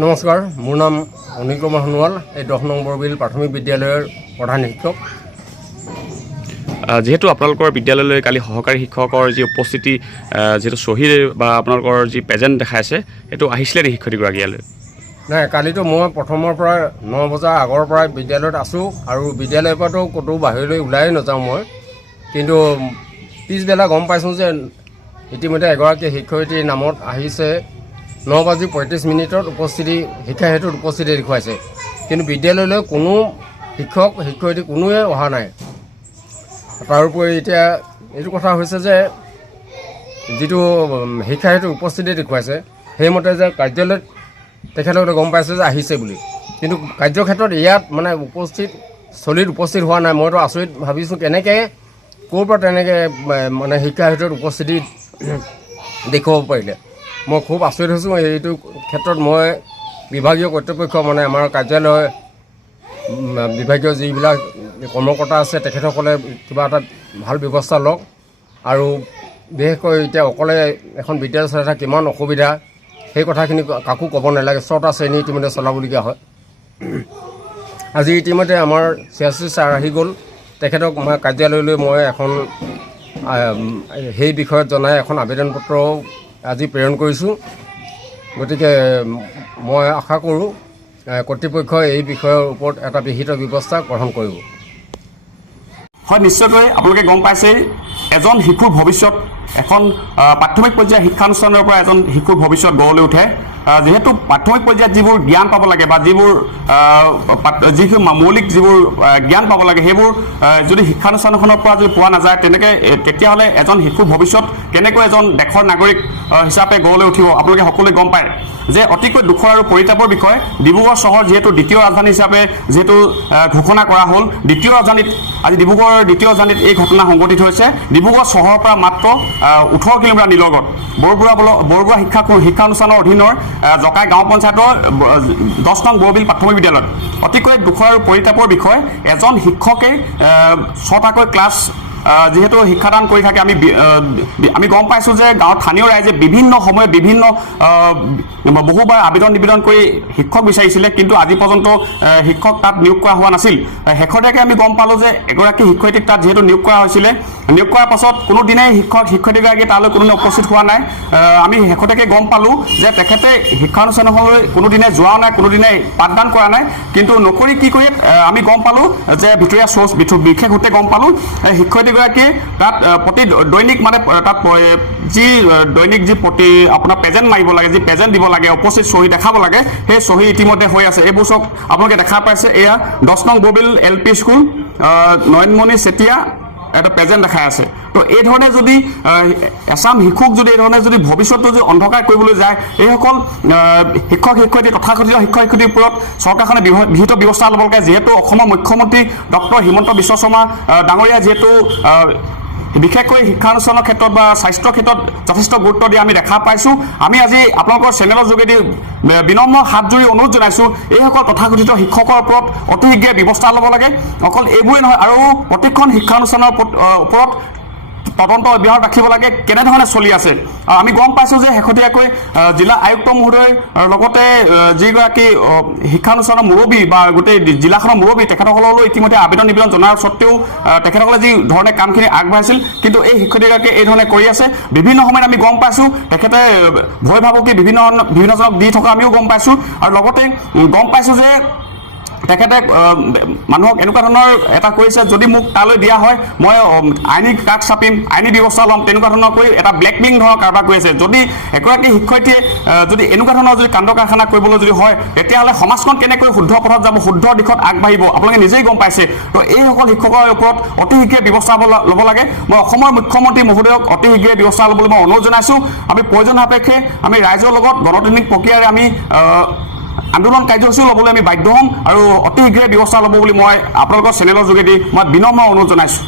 নমস্কাৰ, মোৰ নাম অনিল কুমাৰ সোণোৱাল। এই 10 নং বৰবিল প্ৰাথমিক বিদ্যালয়ৰ প্ৰধান শিক্ষক। যেহেতু আপোনালোকৰ বিদ্যালয়লৈ কালি সহকাৰী শিক্ষকৰ যি উপস্থিতি যেহেতু চহী বা আপোনালোকৰ যি প্ৰেজেণ্ট দেখাইছে সেইটো আহিছিলে নেকি শিক্ষয়িত্ৰীগৰাকী ইয়ালৈ? নাই, কালিতো মই প্ৰথমৰ পৰা 9 বজাৰ আগৰ পৰাই বিদ্যালয়ত আছোঁ আৰু বিদ্যালয়ৰ পৰাতো ক'তো বাহিৰলৈ ওলাই নাযাওঁ মই। কিন্তু পিছবেলা গম পাইছোঁ যে ইতিমধ্যে এগৰাকী শিক্ষয়িত্ৰীৰ নামত আহিছে। 9:35 উপস্থিতি শিক্ষা হেতুত উপস্থিতি দেখুৱাইছে, কিন্তু বিদ্যালয়লৈ কোনো শিক্ষক শিক্ষয়িত্ৰী কোনোৱে অহা নাই। তাৰোপৰি এতিয়া এইটো কথা হৈছে যে যিটো শিক্ষা হেতুত উপস্থিতি দেখুৱাইছে সেইমতে যে কাৰ্যালয়ত তেখেতসকলে গম পাইছে যে আহিছে বুলি, কিন্তু কাৰ্যক্ষেত্ৰত ইয়াত মানে স্থলীত উপস্থিত হোৱা নাই। মইতো আচৰিত ভাবিছোঁ, কেনেকৈ ক'ৰ পৰা তেনেকৈ মানে শিক্ষা হেতুত উপস্থিতি দেখুৱাব পাৰিলে। মই খুব আচৰিত হৈছোঁ। এইটো ক্ষেত্ৰত মই বিভাগীয় কৰ্তৃপক্ষ মানে আমাৰ কাৰ্যালয় বিভাগীয় যিবিলাক কৰ্মকৰ্তা আছে তেখেতসকলে কিবা এটা ভাল ব্যৱস্থা লওক। আৰু বিশেষকৈ এতিয়া অকলে এখন বিদ্যালয় চলাই থকা কিমান অসুবিধা সেই কথাখিনি কাকো ক'ব নালাগে। 6টা শ্ৰেণী ইতিমধ্যে চলাবলগীয়া হয়। আজি ইতিমধ্যে আমাৰ CSC ছাৰ আহি গ'ল। তেখেতক মই কাৰ্যালয়লৈ মই এখন সেই বিষয়ত জনাই এখন আবেদন পত্ৰ আজি প্ৰেৰণ কৰিছোঁ। গতিকে মই আশা কৰোঁ কৰ্তৃপক্ষই এই বিষয়ৰ ওপৰত এটা বিহিত ব্যৱস্থা গ্ৰহণ কৰিব। হয়, নিশ্চয়কৈ আপোনালোকে গম পাইছে, এজন শিশুৰ ভৱিষ্যত এখন প্ৰাথমিক পৰ্যায়ৰ শিক্ষানুষ্ঠানৰ পৰা এজন শিশুৰ ভৱিষ্যত গঢ়লৈ উঠে। যিহেতু প্ৰাথমিক পৰ্যায়ত যিবোৰ জ্ঞান পাব লাগে বা যিবোৰ মৌলিক যিবোৰ জ্ঞান পাব লাগে সেইবোৰ যদি শিক্ষানুষ্ঠানখনৰ পৰা যদি পোৱা নাযায় তেতিয়াহ'লে এজন শিশুৰ ভৱিষ্যত কেনেকৈ এজন দেশৰ নাগৰিক হিচাপে গঢ়লৈ উঠিব আপোনালোকে সকলোৱে গম পায় যে অতিকৈ দুখৰ আৰু পৰিতাপৰ বিষয়। ডিব্ৰুগড় চহৰ যিহেতু দ্বিতীয় ৰাজধানী হিচাপে যিহেতু ঘোষণা কৰা হ'ল, দ্বিতীয় ৰাজধানীত আজি ডিব্ৰুগড়ৰ দ্বিতীয় ৰাজধানীত এই ঘটনা সংঘটিত হৈছে। ডিব্ৰুগড় চহৰৰ পৰা মাত্ৰ 18 কিলোমিটাৰ নিলগত বৰবৰুৱা শিক্ষানুষ্ঠানৰ অধীনৰ জকাই গাঁও পঞ্চায়তৰ 10 নং বৰবিল প্ৰাথমিক বিদ্যালয়ত অতিকৈ দুখৰ আৰু পৰিতাপৰ বিষয়। এজন শিক্ষকে 6টাকৈ ক্লাছ যিহেতু শিক্ষাদান কৰি থাকে। আমি গম পাইছোঁ যে গাঁৱৰ স্থানীয় ৰাইজে বিভিন্ন সময়ত বহুবাৰ আবেদন নিবেদন কৰি শিক্ষক বিচাৰিছিলে, কিন্তু আজি পৰ্যন্ত শিক্ষক তাত নিয়োগ কৰা হোৱা নাছিল। শেহতীয়াকৈ আমি গম পালোঁ যে এগৰাকী শিক্ষয়িত্ৰীক তাত যিহেতু নিয়োগ কৰা হৈছিলে, নিয়োগ কৰাৰ পাছত কোনোদিনাই শিক্ষয়িত্ৰীগৰাকী তালৈ কোনোদিনে উপস্থিত হোৱা নাই। আমি শেহতীয়াকৈ গম পালোঁ যে তেখেতে শিক্ষানুষ্ঠানলৈ কোনোদিনে যোৱাও নাই, কোনোদিনে পাঠদান কৰা নাই। কিন্তু নকৰি কি কৰি আমি গম পালোঁ যে ভিতৰীয়া চ'ৰ্চ বিশেষ সূত্ৰে গম পালোঁ শিক্ষয়িত্ৰীগৰাকীয়ে তাত প্ৰতি দৈনিক মানে তাত যি দৈনিক যি প্ৰতি আপোনাৰ প্ৰেজেণ্ট মাৰিব লাগে, যি প্ৰেজেণ্ট দিব লাগে, উপস্থিত চহী দেখাব লাগে, সেই চহী ইতিমধ্যে হৈ আছে। এইবোৰ চব আপোনালোকে দেখা পাইছে। এয়া 10 নং বৰবিল LP স্কুল, নয়নমণি চেতিয়া এটা প্ৰেজেণ্ট দেখাই আছে। তো এই ধৰণে যদি এছাম শিশুক যদি এই ধৰণে যদি ভৱিষ্যতটো যদি অন্ধকাৰ কৰিবলৈ যায়, এইসকল শিক্ষক শিক্ষয়িত্ৰী তথাকথিত শিক্ষক শিক্ষয়িত্ৰীৰ ওপৰত চৰকাৰখনে বিহিত ব্যৱস্থা ল'ব লাগে। যিহেতু অসমৰ মুখ্যমন্ত্ৰী ডক্টৰ হিমন্ত বিশ্ব শৰ্মা ডাঙৰীয়া যিহেতু বিশেষকৈ শিক্ষানুষ্ঠানৰ ক্ষেত্ৰত বা স্বাস্থ্যৰ ক্ষেত্ৰত যথেষ্ট গুৰুত্ব দিয়া আমি দেখা পাইছোঁ। আমি আজি আপোনালোকৰ চেনেলৰ যোগেদি বিনম্ৰ হাত জোৰি অনুৰোধ জনাইছোঁ, এইসকল তথাকথিত শিক্ষকৰ ওপৰত অতি শীঘ্ৰে ব্যৱস্থা ল'ব লাগে। অকল এইবোৰেই নহয়, আৰু প্ৰতিখন শিক্ষানুষ্ঠানৰ ওপৰত তদন্ত অব্যাহত ৰাখিব লাগে কেনেধৰণে চলি আছে। আমি গম পাইছোঁ যে শেহতীয়াকৈ জিলা আয়ুক্ত মহোদয়ৰ লগতে যিগৰাকী শিক্ষানুষ্ঠানৰ মুৰব্বী বা গোটেই জিলাখনৰ মুৰব্বী তেখেতসকললৈ ইতিমধ্যে আবেদন নিবেদন জনোৱাৰ স্বত্তেও তেখেতসকলে যি ধৰণে কামখিনি আগবঢ়াইছিল, কিন্তু এই শিক্ষয়িত্ৰীগৰাকীয়ে এই ধৰণে কৰি আছে। বিভিন্ন সময়ত আমি গম পাইছোঁ তেখেতে ভয় ভাবুকি বিভিন্নজনক দি থকা আমিও গম পাইছোঁ। আৰু লগতে গম পাইছোঁ যে তেখেতে মানুহক এনেকুৱা ধৰণৰ এটা কৰিছে, যদি মোক তালৈ দিয়া হয় মই আইনী কাষ চাপিম, আইনী ব্যৱস্থা ল'ম, তেনেকুৱা ধৰণৰ কৰি এটা ব্লেকমেইলিং ধৰণৰ কাৰবাৰ কৰি আছে। যদি এগৰাকী শিক্ষয়িত্ৰীয়ে যদি এনেকুৱা ধৰণৰ যদি কাণ্ড কাৰখানা কৰিবলৈ যদি হয়, তেতিয়াহ'লে সমাজখন কেনেকৈ শুদ্ধ পথত যাব, শুদ্ধ দিশত আগবাঢ়িব আপোনালোকে নিজেই গম পাইছে। তো এইসকল শিক্ষকৰ ওপৰত অতি শীঘ্ৰে ব্যৱস্থা ল'ব লাগে। মই অসমৰ মুখ্যমন্ত্ৰী মহোদয়ক অতি শীঘ্ৰে ব্যৱস্থা ল'বলৈ মই অনুৰোধ জনাইছোঁ। আমি প্ৰয়োজন সাপেক্ষে আমি ৰাইজৰ লগত গণতান্ত্ৰিক প্ৰক্ৰিয়াৰে আমি আন্দোলন কাৰ্যসূচী ল'বলৈ আমি বাধ্য হ'ম আৰু অতি শীঘ্ৰে ব্যৱস্থা ল'ব বুলি মই আপোনালোকৰ চেনেলৰ যোগেদি মই বিনম্ৰ অনুৰোধ জনাইছোঁ।